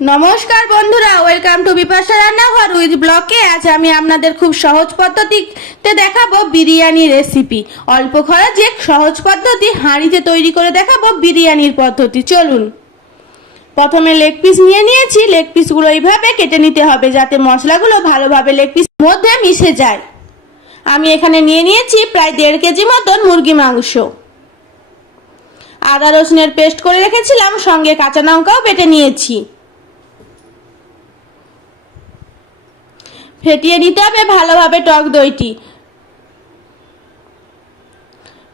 নমস্কার বন্ধুরা welcome to Bipasha রান্নাঘর উইথ ব্লকে আজ আমি আপনাদের খুব সহজ পদ্ধতিতে দেখাবো বিরিয়ানি রেসিপি অল্প খরচে সহজ পদ্ধতি হাঁড়িতে তৈরি করে দেখাবো বিরিয়ানির পদ্ধতি। চলুন। প্রথমে লেগ পিস নিয়ে নিয়েছি। লেগ পিসগুলো এইভাবে কেটে নিতে হবে যাতে মশলাগুলো ভালোভাবে লেগ পিস মধ্যে মিশে যায়। আমি এখানে নিয়ে নিয়েছি প্রায় দেড় কেজি মতন মুরগি মাংস। আদা রসুনের পেস্ট করে রেখেছিলাম, সঙ্গে কাঁচা লঙ্কাও বেটে নিয়েছি। ফেটিয়ে নিতে হবে, ভালোভাবে টক দইটি।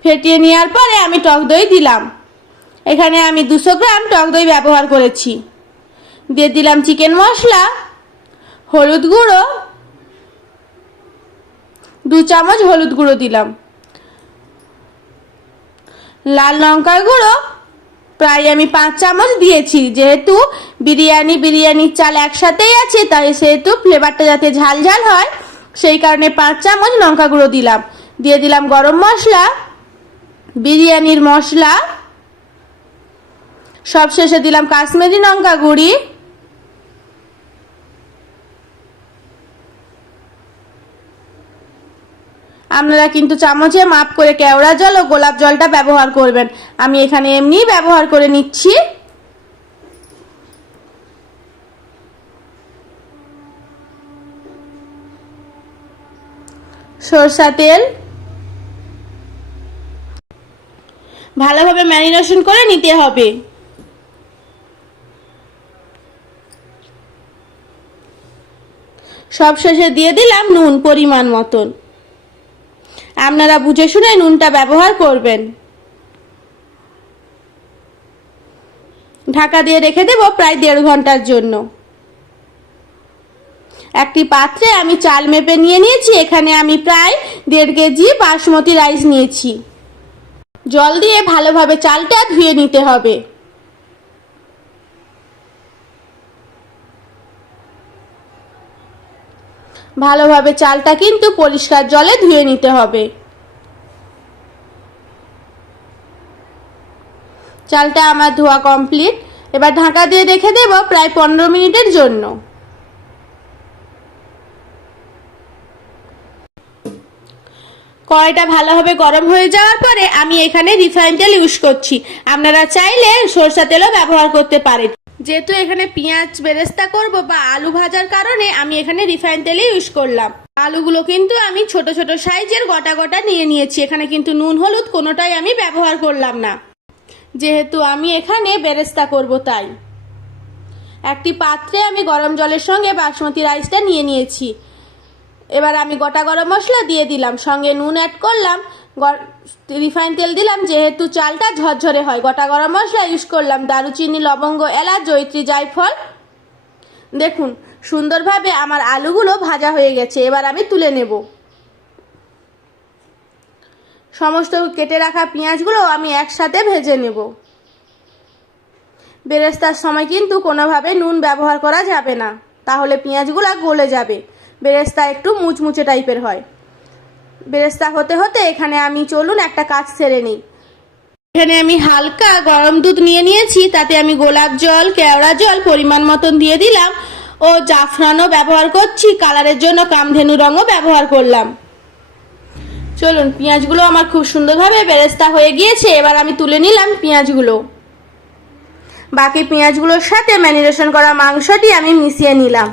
ফেটিয়ে নেওয়ার পরে আমি টক দই দিলাম। এখানে আমি দুশো গ্রাম টক দই ব্যবহার করেছি। দিয়ে দিলাম চিকেন মশলা, হলুদ গুঁড়ো, দু চামচ হলুদ গুঁড়ো দিলাম। লাল লঙ্কার গুঁড়ো প্রায় আমি পাঁচ চামচ দিয়েছি। যেহেতু বিরিয়ানি, বিরিয়ানির চাল একসাথেই আছে, তাই সেহেতু ফ্লেভারটা যাতে ঝাল ঝাল হয়, সেই কারণে পাঁচ চামচ লঙ্কা গুঁড়ো দিলাম। দিয়ে দিলাম গরম মশলা, বিরিয়ানির মশলা, সবশেষে দিলাম কাশ্মীরি লঙ্কা গুঁড়ি। আপনারা কিন্তু চামচে মাপ করে কেওড়া জল ও গোলাপ জলটা ব্যবহার করবেন। আমি এখানে এমনিই ব্যবহার করে নিচ্ছি। সরষা তেল। ভালোভাবে ম্যারিনেশন করে নিতে হবে। সব শেষে দিয়ে দিলাম নুন পরিমাণ মতন। আপনারা বুঝে শুনে নুনটা ব্যবহার করবেন। ঢাকা দিয়ে রেখে দেব প্রায় দেড় ঘণ্টার জন্য। একটি পাত্রে আমি চাল মেপে নিয়ে নিয়েছি, এখানে আমি প্রায় দেড় কেজি বাসমতি রাইস নিয়েছি। জল দিয়ে ভালোভাবে চালটা ধুয়ে নিতে হবে। ভালোভাবে চালটা কিন্তু পরিষ্কার জলে ধুয়ে নিতে হবে। চালটা আমার ধোয়া কমপ্লিট। এবার ঢাকা দিয়ে রেখে দেব প্রায় পনেরো মিনিটের জন্য। কড়াইটা ভালোভাবে গরম হয়ে যাওয়ার পরে আমি এখানে রিফাইন তেল ইউজ করছি। আপনারা চাইলে সরষা তেলও ব্যবহার করতে পারেন। যেহেতু এখানে পেঁয়াজ বেরেস্তা করব বা আলু ভাজার কারণে আমি এখানে রিফাইন তেলে ইউজ করলাম। আলুগুলো কিন্তু আমি ছোট ছোট সাইজের গোটা গোটা নিয়ে নিয়েছি। এখানে কিন্তু নুন, হলুদ কোনোটাই আমি ব্যবহার করলাম না। যেহেতু আমি এখানে বেরেস্তা করব তাই। একটি পাত্রে আমি গরম জলের সঙ্গে বাসমতি রাইসটা নিয়ে নিয়েছি। এবার আমি গোটা গরম মশলা দিয়ে দিলাম। সঙ্গে নুন অ্যাড করলাম। রিফাইন তেল দিলাম, যেহেতু চালটা ঝরঝরে হয়। গোটা গরম মশলা ইউজ করলাম, দারুচিনি, লবঙ্গ, এলাচ জৈত্রী জায়ফল। দেখুন, সুন্দরভাবে আমার আলুগুলো ভাজা হয়ে গেছে, এবার আমি তুলে নেব। সমস্ত কেটে রাখা পেঁয়াজগুলো আমি একসাথে ভেজে নেব। বেরেস্তার সময় কিন্তু কোনোভাবে নুন ব্যবহার করা যাবে না, তাহলে পেঁয়াজগুলো গলে যাবে। বেরেস্তা একটু মুচমুচে টাইপের হয়। বেরেস্তা হতে হতে এখানে আমি চলুন একটা কাজ সেরে নিই। এখানে আমি হালকা গরম দুধ নিয়ে নিয়েছি, তাতে আমি গোলাপ জল, কেওড়া জল পরিমাণ মতন দিয়ে দিলাম ও জাফরানও ব্যবহার করছি, কালারের জন্য কামধেনু রঙও ব্যবহার করলাম। চলুন, পেঁয়াজগুলো আমার খুব সুন্দরভাবে বেরেস্তা হয়ে গিয়েছে, এবার আমি তুলে নিলাম পেঁয়াজগুলো। বাকি পেঁয়াজগুলোর সাথে ম্যারিনেশন করা মাংসটি আমি মিশিয়ে নিলাম।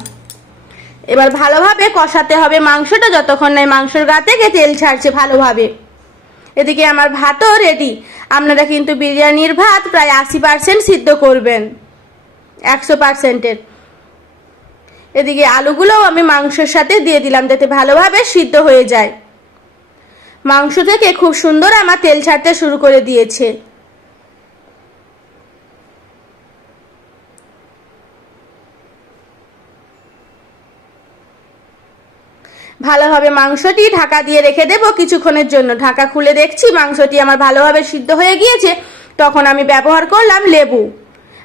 এবার ভালোভাবে কষাতে হবে মাংসটা যতক্ষণ নয় মাংসর গা থেকে তেল ছাড়ছে ভালোভাবে। এদিকে আমার ভাতও রেডি আপনারা কিন্তু বিরিয়ানির ভাত প্রায় আশি পার্সেন্ট সিদ্ধ করবেন। একশো পার্সেন্টের এদিকে আলুগুলোও আমি মাংসের সাথে দিয়ে দিলাম যাতে ভালোভাবে সিদ্ধ হয়ে যায়। মাংস থেকে খুব সুন্দর আমার তেল ছাড়তে শুরু করে দিয়েছে। ভালোভাবে মাংসটি ঢাকা দিয়ে রেখে দেবো কিছুক্ষণের জন্য। ঢাকা খুলে দেখছি মাংসটি আমার ভালোভাবে সিদ্ধ হয়ে গিয়েছে। তখন আমি ব্যবহার করলাম লেবু।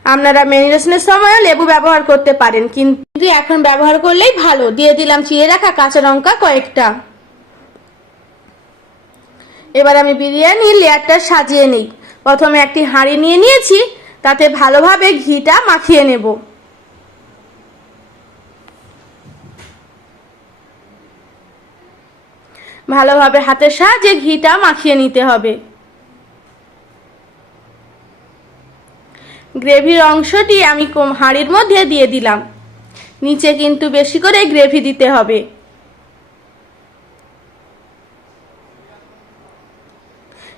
আপনারা ম্যারিনেশনের সময়ও লেবু ব্যবহার করতে পারেন, কিন্তু এখন ব্যবহার করলেই ভালো। দিয়ে দিলাম চিড়ে রাখা কাঁচা লঙ্কা কয়েকটা। এবার আমি বিরিয়ানির লেয়ারটা সাজিয়ে নিই। প্রথমে একটি হাঁড়ি নিয়ে নিয়েছি, তাতে ভালোভাবে ঘিটা মাখিয়ে নেব। ভালোভাবে হাতের সাহায্যে ঘিটা মাখিয়ে নিতে হবে। গ্রেভির অংশটি আমি হাঁড়ির মধ্যে দিয়ে দিলাম। নিচে কিন্তু বেশি করে গ্রেভি দিতে হবে।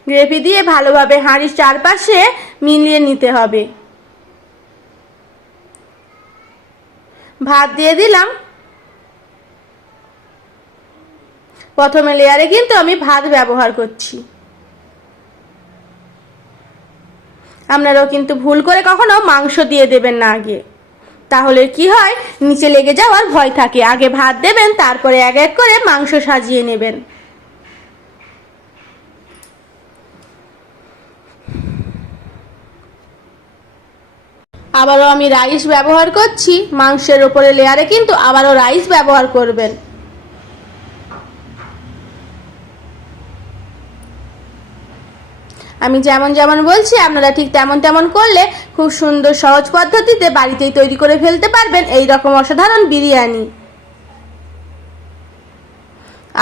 গ্রেভি দিয়ে ভালোভাবে হাঁড়ির চারপাশে মিলিয়ে নিতে হবে। ভাত দিয়ে দিলাম প্রথমে লেয়ারে কিন্তু আমি ভাত ব্যবহার করছি। আপনারাও কিন্তু ভুল করে কখনো মাংস দিয়ে দেবেন না আগে। তাহলে কি হয়? নিচে লেগে যাওয়ার ভয় থাকে। আগে ভাত দেবেন, তারপরে এক এক করে মাংস সাজিয়ে নেবেন। আবারও আমি রাইস ব্যবহার করছি। মাংসের ওপরে লেয়ারে কিন্তু আবারও রাইস ব্যবহার করবেন। আমি যেমন যেমন বলছি, আপনারা ঠিক তেমন তেমন করলে খুব সুন্দর, সহজ পদ্ধতিতে বাড়িতেই তৈরি করে ফেলতে পারবেন এই রকম অসাধারণ বিরিয়ানি।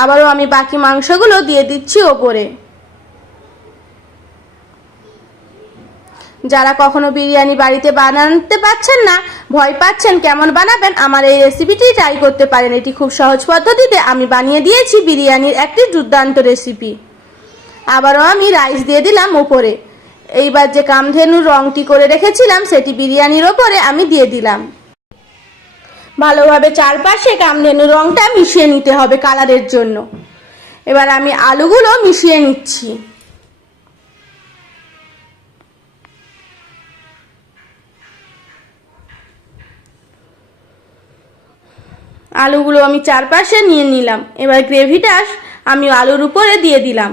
আবারও আমি বাকি মাংসগুলো দিয়ে দিচ্ছি ওপরে। যারা কখনো বিরিয়ানি বাড়িতে বানাতে পাচ্ছেন না, ভয় পাচ্ছেন কেমন বানাবেন, আমার এই রেসিপিটি ট্রাই করতে পারেন। এটি খুব সহজ পদ্ধতিতে আমি বানিয়ে দিয়েছি বিরিয়ানির একটি দুর্দান্ত রেসিপি আবারও আমি রাইস দিয়ে দিলাম উপরে এইবার যে কামধেনুর রংটি করে রেখেছিলাম, সেটি বিরিয়ানির ওপরে আমি দিয়ে দিলাম। ভালোভাবে চারপাশে কামধেনুর রংটা মিশিয়ে নিতে হবে কালারের জন্য। এবার আমি আলুগুলো মিশিয়ে নিচ্ছি। আলুগুলো আমি চারপাশে নিয়ে নিলাম। এবার গ্রেভিটা আমি আলুর উপরে দিয়ে দিলাম।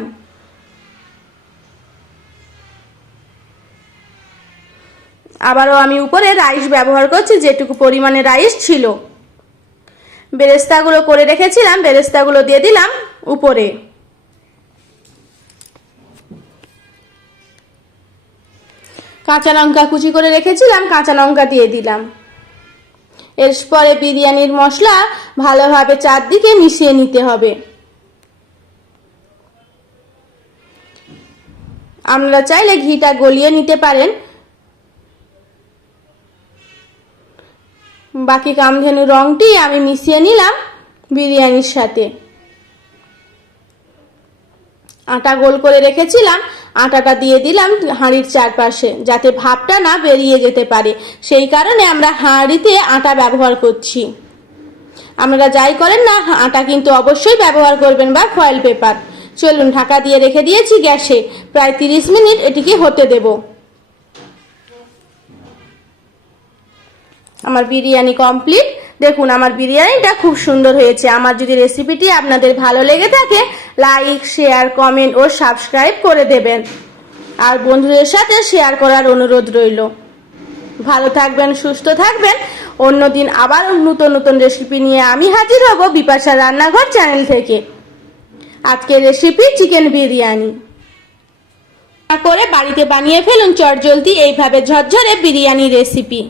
আবারও আমি উপরে রাইস ব্যবহার করছি, যেটুকু পরিমাণে রাইস ছিল। বেরেস্তাগুলো করে রেখেছিলাম, বেরেস্তাগুলো দিয়ে দিলাম উপরে। কাঁচা লঙ্কা কুচি করে রেখেছিলাম, কাঁচা লঙ্কা দিয়ে দিলাম। এরপরে বিরিয়ানির মশলা ভালোভাবে চারদিকে মিশিয়ে নিতে হবে। আমরা চাইলে ঘিটা গলিয়ে নিতে পারেন। বাকি কামধেনু রংটি আমি মিশিয়ে নিলাম বিরিয়ানির সাথে। আটা গোল করে রেখেছিলাম, আটাটা দিয়ে দিলাম হাঁড়ির চারপাশে যাতে ভাপটা না বেরিয়ে যেতে পারে। সেই কারণে আমরা হাঁড়িতে আটা ব্যবহার করছি। আপনারা যাই করেন না, আটা কিন্তু অবশ্যই ব্যবহার করবেন বা ফয়েল পেপার চলুন, ঢাকা দিয়ে রেখে দিয়েছি গ্যাসে। প্রায় তিরিশ মিনিট এটিকে হতে দেব। আমার বিরিয়ানি কমপ্লিট দেখুন, আমার বিরিয়ানিটা খুব সুন্দর হয়েছে। আমার যদি রেসিপিটি আপনাদের ভালো লেগে থাকে লাইক শেয়ার কমেন্ট ও সাবস্ক্রাইব করে দেবেন। আর বন্ধুদের সাথে শেয়ার করার অনুরোধ রইল। ভালো থাকবেন, সুস্থ থাকবেন। অন্যদিন আবার নতুন নতুন রেসিপি নিয়ে আমি হাজির হব বিপাশা রান্নাঘর চ্যানেল থেকে। আজকের রেসিপি চিকেন বিরিয়ানি। করে বাড়িতে বানিয়ে ফেলুন চটজলদি, এইভাবে ঝরঝরে বিরিয়ানি রেসিপি